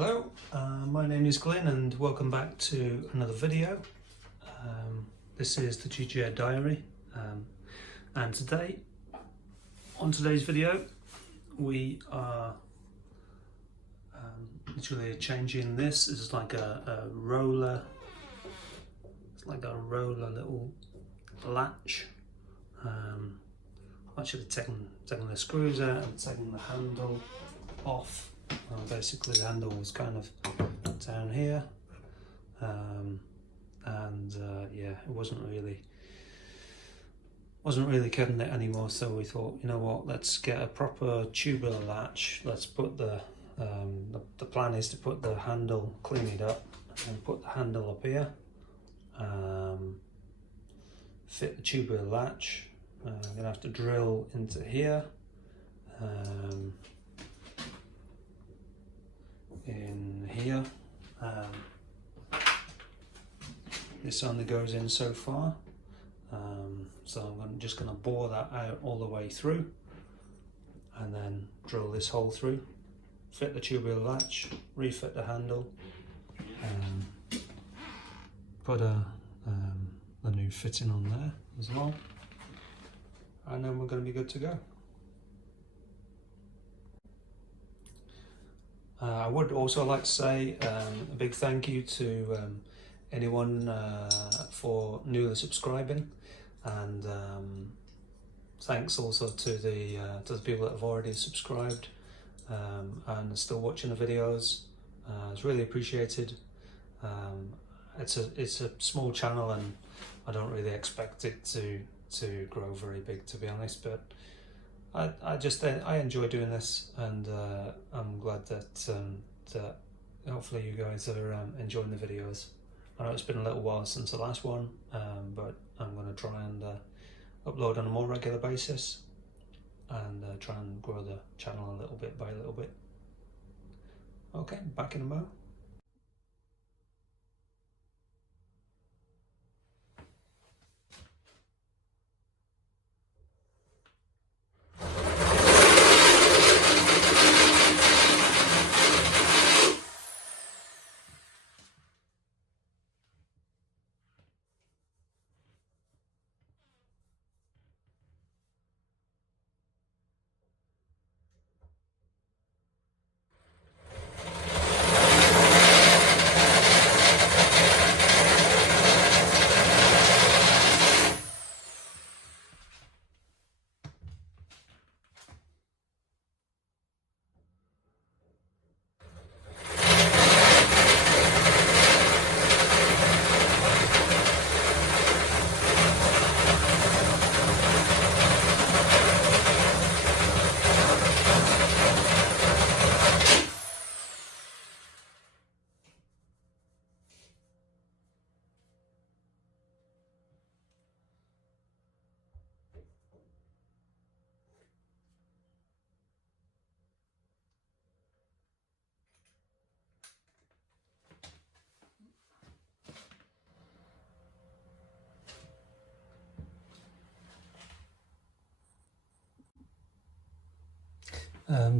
Hello, my name is Glyn and welcome back to another video. This is the GGA Diary, and today, on today's video, we are literally changing this. This is like a roller, it's like a roller little latch. Actually taking the screws out and taking the handle off. Basically the handle was kind of down here, yeah, it wasn't really cutting it anymore, so we thought, you know what, let's get a proper tubular latch. Let's put the plan is to put the handle, clean it up and put the handle up here, fit the tubular latch. I'm gonna have to drill into here, in here. This only goes in so far, so I'm just going to bore that out all the way through and then drill this hole through, fit the tubular latch, refit the handle, put a new fitting on there as well, and then we're going to be good to go. I would also like to say a big thank you to anyone for newly subscribing, and thanks also to the people that have already subscribed and are still watching the videos. It's really appreciated. It's a small channel and I don't really expect it to grow very big, to be honest, but I enjoy doing this, and I'm glad that hopefully you guys are enjoying the videos. I know it's been a little while since the last one, but I'm going to try and upload on a more regular basis and try and grow the channel a little bit by a little bit. Okay, back in a mo.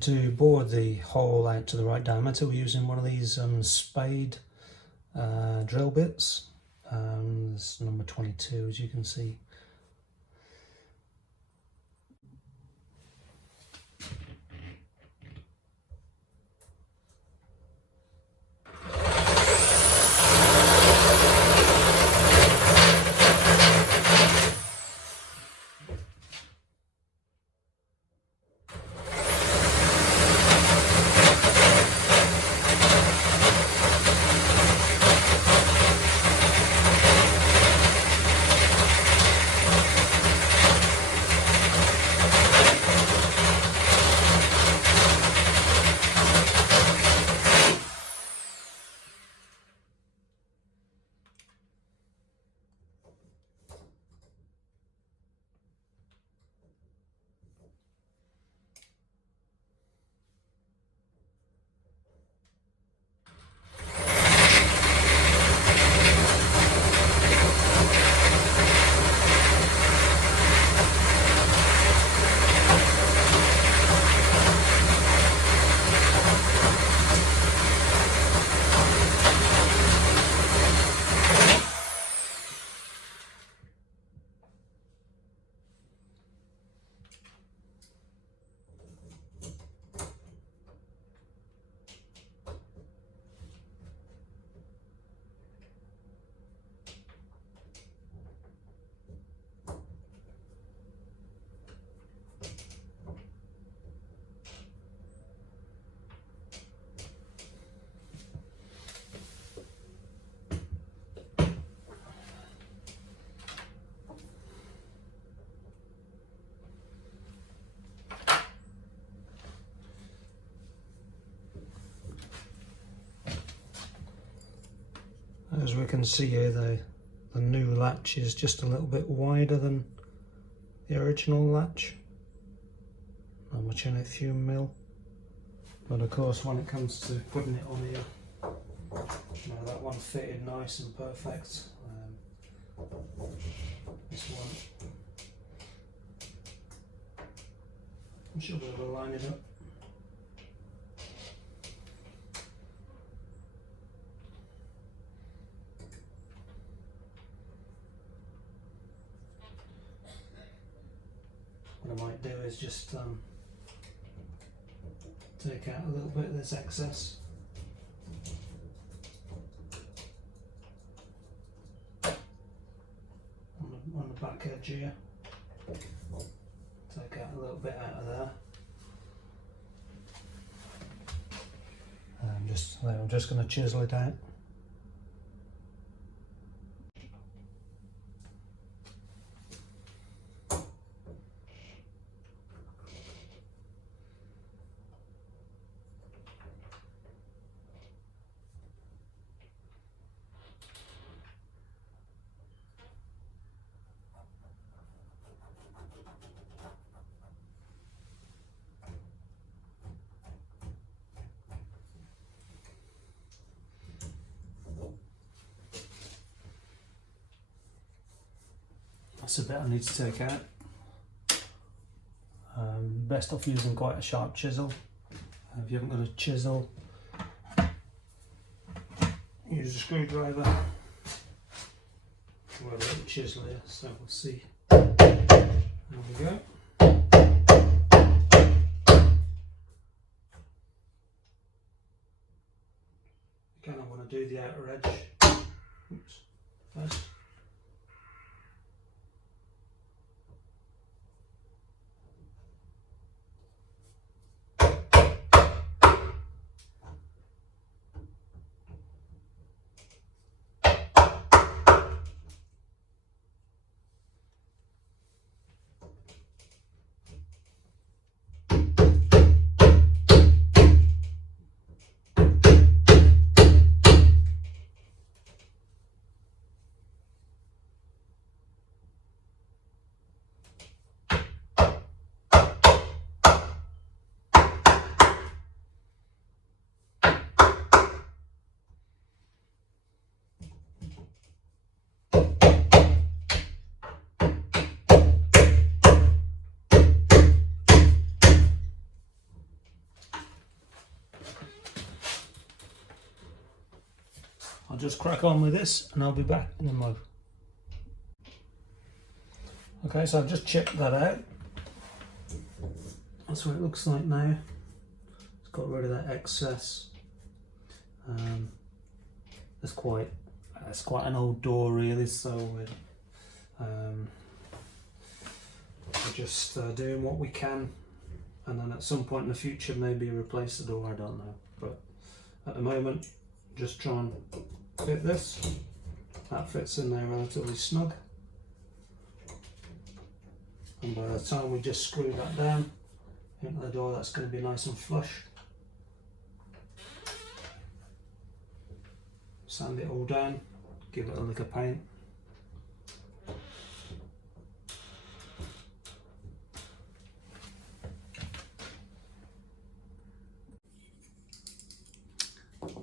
To bore the hole out to the right diameter, we're using one of these spade drill bits. This is number 22, as you can see. can see here, the new latch is just a little bit wider than the original latch. Not much in it, few mil. But of course, when it comes to putting it on here, you know, that one fitted nice and perfect. This one, I should be able to line it up. What I might do is just take out a little bit of this excess. On the back edge here. Take out a little bit out of there. And I'm just going to chisel it out. That's a bit I need to take out. Best off using quite a sharp chisel. If you haven't got a chisel, use a screwdriver. We've got a little chisel here, so we'll see. There we go. You kind of want to do the outer edge. Oops. First. I'll just crack on with this and I'll be back in a moment. Okay, so I've just chipped that out. That's what it looks like now. It's got rid of that excess. It's quite an old door really, so we're just doing what we can, and then at some point in the future maybe replace the door, I don't know. But at the moment, just try and fit this. That fits in there relatively snug, and by the time we just screw that down into the door, that's going to be nice and flush. Sand it all down, give it a lick of paint.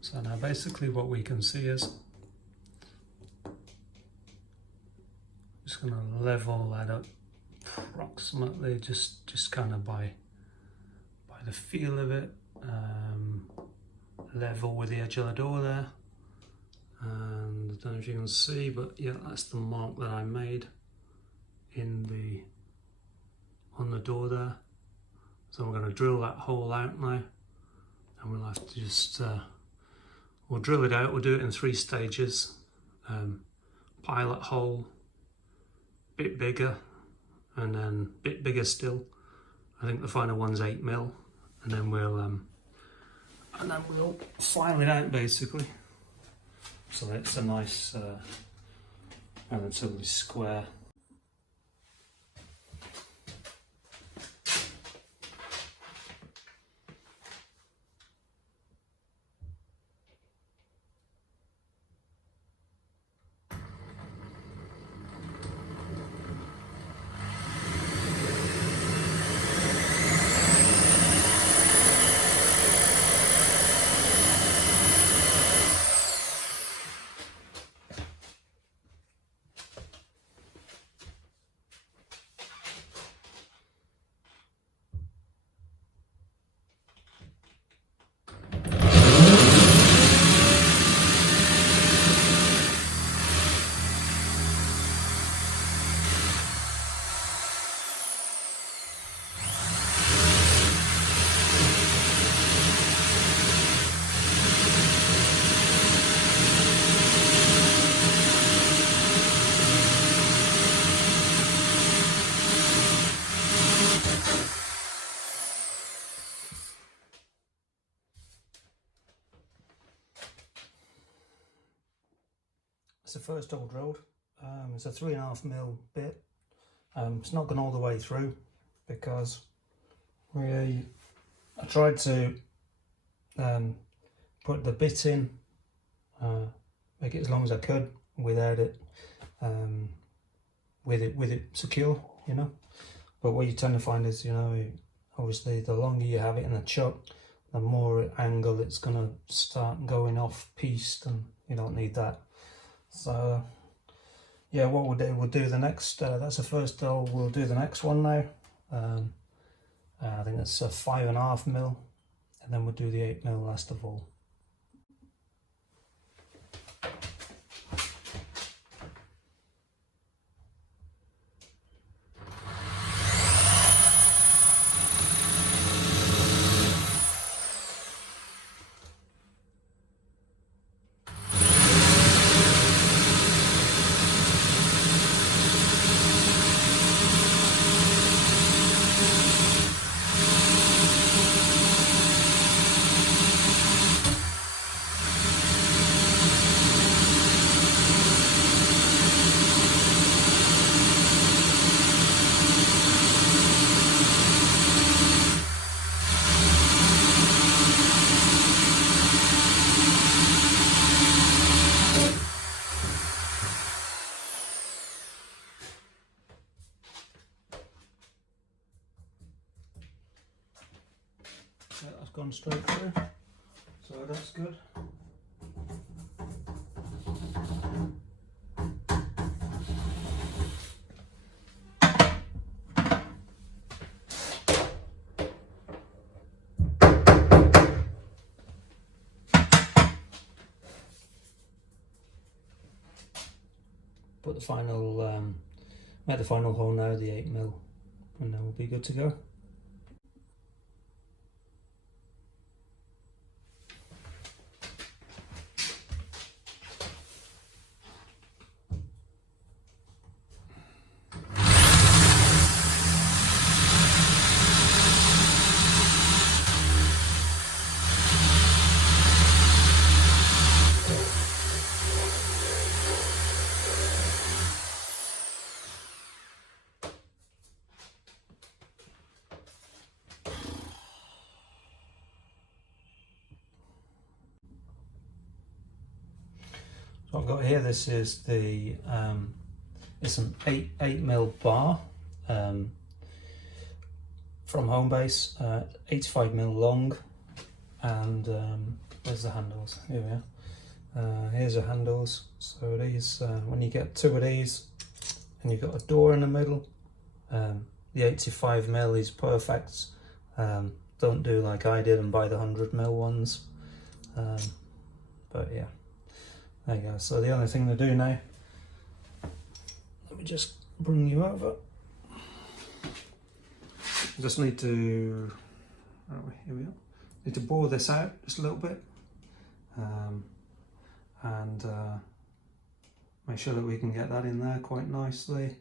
So now basically what we can see is, just going to level that up approximately, just kind of by the feel of it, level with the edge of the door there. And I don't know if you can see, but yeah, that's the mark that I made on the door there. So we're going to drill that hole out now, and we'll have to just we'll drill it out. We'll do it in 3 stages. Pilot hole, bit bigger, and then bit bigger still. I think the final one's 8 mil, and then we'll file it out basically. So it's a nice, relatively square. That's the first hole drilled. It's a 3.5mm bit. It's not gone all the way through because I tried to put the bit in, make it as long as I could without it, with it secure, you know. But what you tend to find is, you know, obviously the longer you have it in a chuck, the more angle it's going to start going off piste, and you don't need that. So yeah, what we'll do the next, that's the first hole, we'll do the next one now. I think that's a 5.5mm, and then we'll do the 8mm last of all. That's gone straight through, so that's good. Put the final, make the final hole now, the 8mm, and then we'll be good to go. So I've got here, this is the it's an 8mm bar from Homebase, 85mm long, and there's the handles. Here we are. Here's the handles. So these, when you get two of these, and you've got a door in the middle, the 85mm is perfect. Don't do like I did and buy the 100mm ones, but yeah. There you go. So the only thing to do now, let me just bring you over. Just need to, here we are. Need to bore this out just a little bit, and make sure that we can get that in there quite nicely.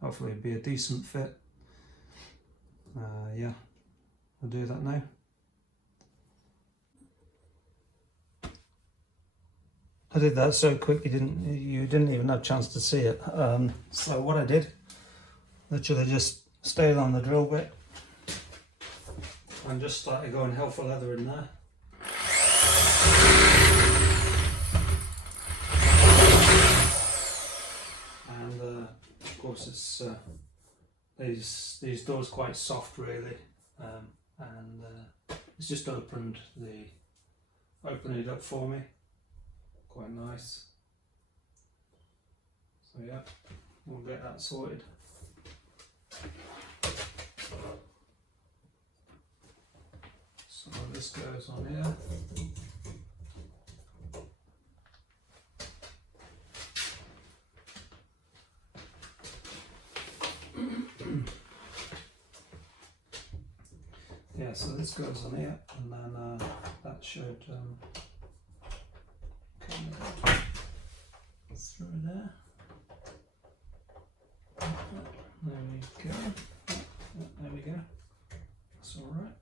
Hopefully it'll be a decent fit. Yeah, we'll do that now. I did that so quick you didn't even have a chance to see it. So what I did, literally just stayed on the drill bit and just started going hell for leather in there. And of course it's these doors quite soft really, and it's just opened it up for me. Quite nice. So yeah, we'll get that sorted. So this goes on here. Yeah, so this goes on here, and then that should through there. There we go. There we go. That's all right.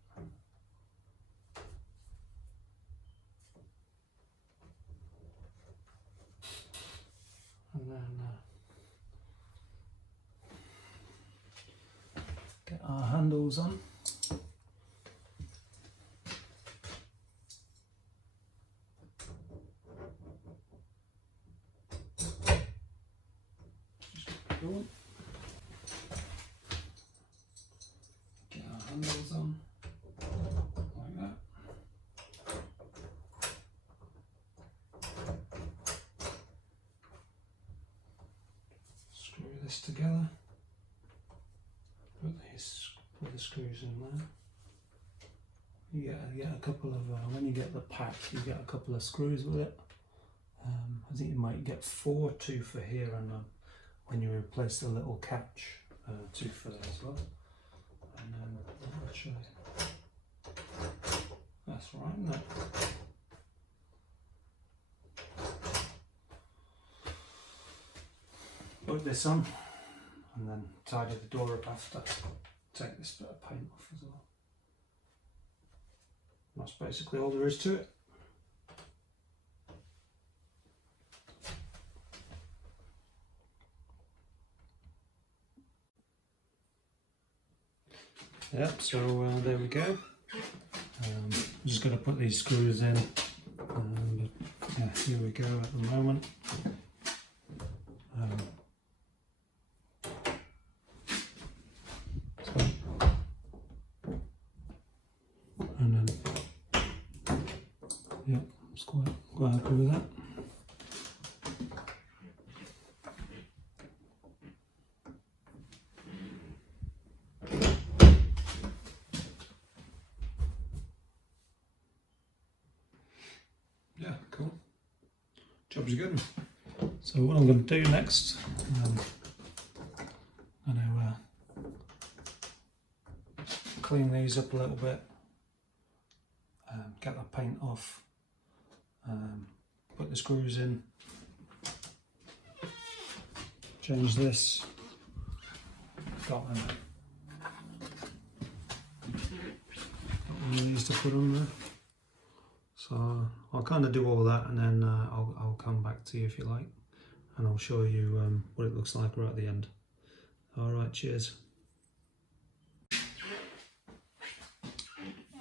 handles on. Cool. Get our handles on like that. Screw this together. Put the screws in there. You get a couple of when you get the pack, you get a couple of screws with it. I think you might get 4, 2 for here, and when you replace the little catch, 2 for there as well. And then I'll show you. That's right, isn't it? Put this on, and then tidy the door up after. Take this bit of paint off as well. That's basically all there is to it. Yep, so there we go. I'm just going to put these screws in. Yeah, here we go at the moment. And then, yeah, it's quite happy with that. Yeah, cool. Job's good. So what I'm going to do next, I'm going to clean these up a little bit, get the paint off, put the screws in, change this, got one of these to put on there. So I'll kind of do all that, and then I'll come back to you if you like, and I'll show you what it looks like right at the end. Alright, cheers.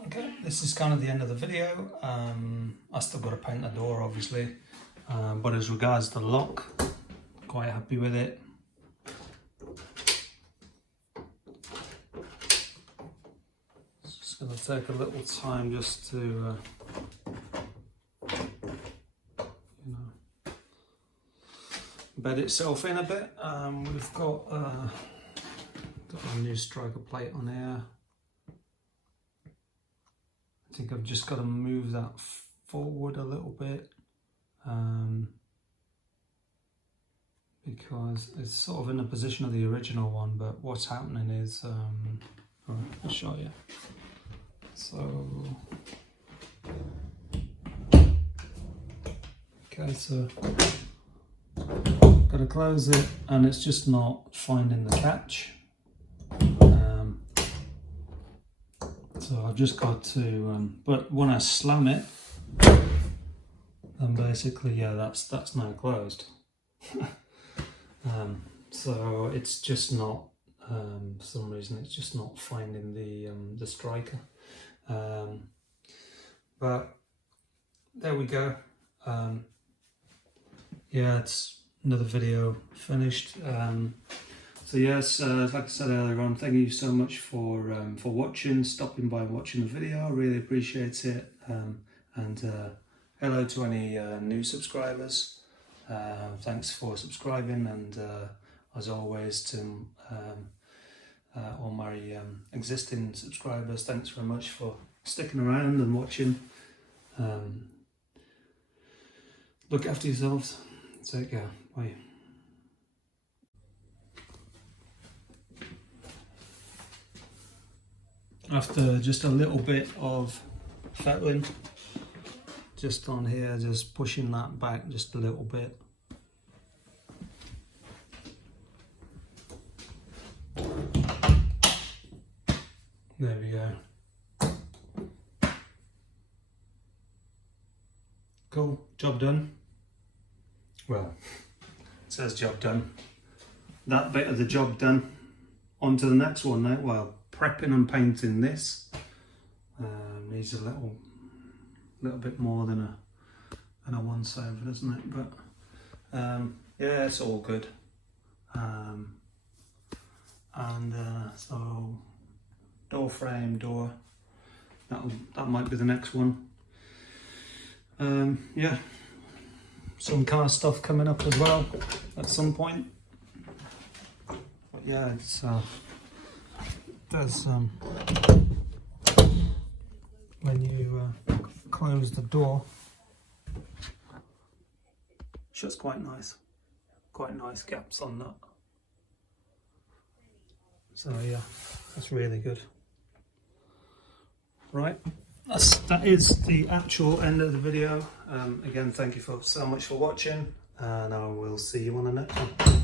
Okay, this is kind of the end of the video. I still got to paint the door obviously, but as regards the lock, quite happy with it. It's just going to take a little time just to bed itself in a bit. We've got a new striker plate on here. I think I've just got to move that forward a little bit, because it's sort of in the position of the original one, but what's happening is, alright, I'll show you. So, okay, so got to close it, and it's just not finding the catch. So I've just got to, but when I slam it, then basically, yeah, that's now closed. So it's just not, for some reason, it's just not finding the striker. But there we go. Yeah, it's another video finished. So yes, like I said earlier on, thank you so much for watching, stopping by and watching the video. I really appreciate it. And hello to any new subscribers. Thanks for subscribing, and as always to all my existing subscribers, thanks very much for sticking around and watching. Look after yourselves. Take care. Bye. After just a little bit of fettling, just on here, just pushing that back just a little bit. There we go. Cool, job done. Well, it says job done. That bit of the job done. On to the next one now. Well, prepping and painting this. Needs a little bit more than a once over, doesn't it? But yeah, it's all good. So door frame, door, that might be the next one. Yeah, some car stuff coming up as well at some point. But yeah, it's does when you close the door, shuts quite nice gaps on that. So yeah, that's really good. Right, that is the actual end of the video. Again, thank you so much for watching, and I will see you on the next one.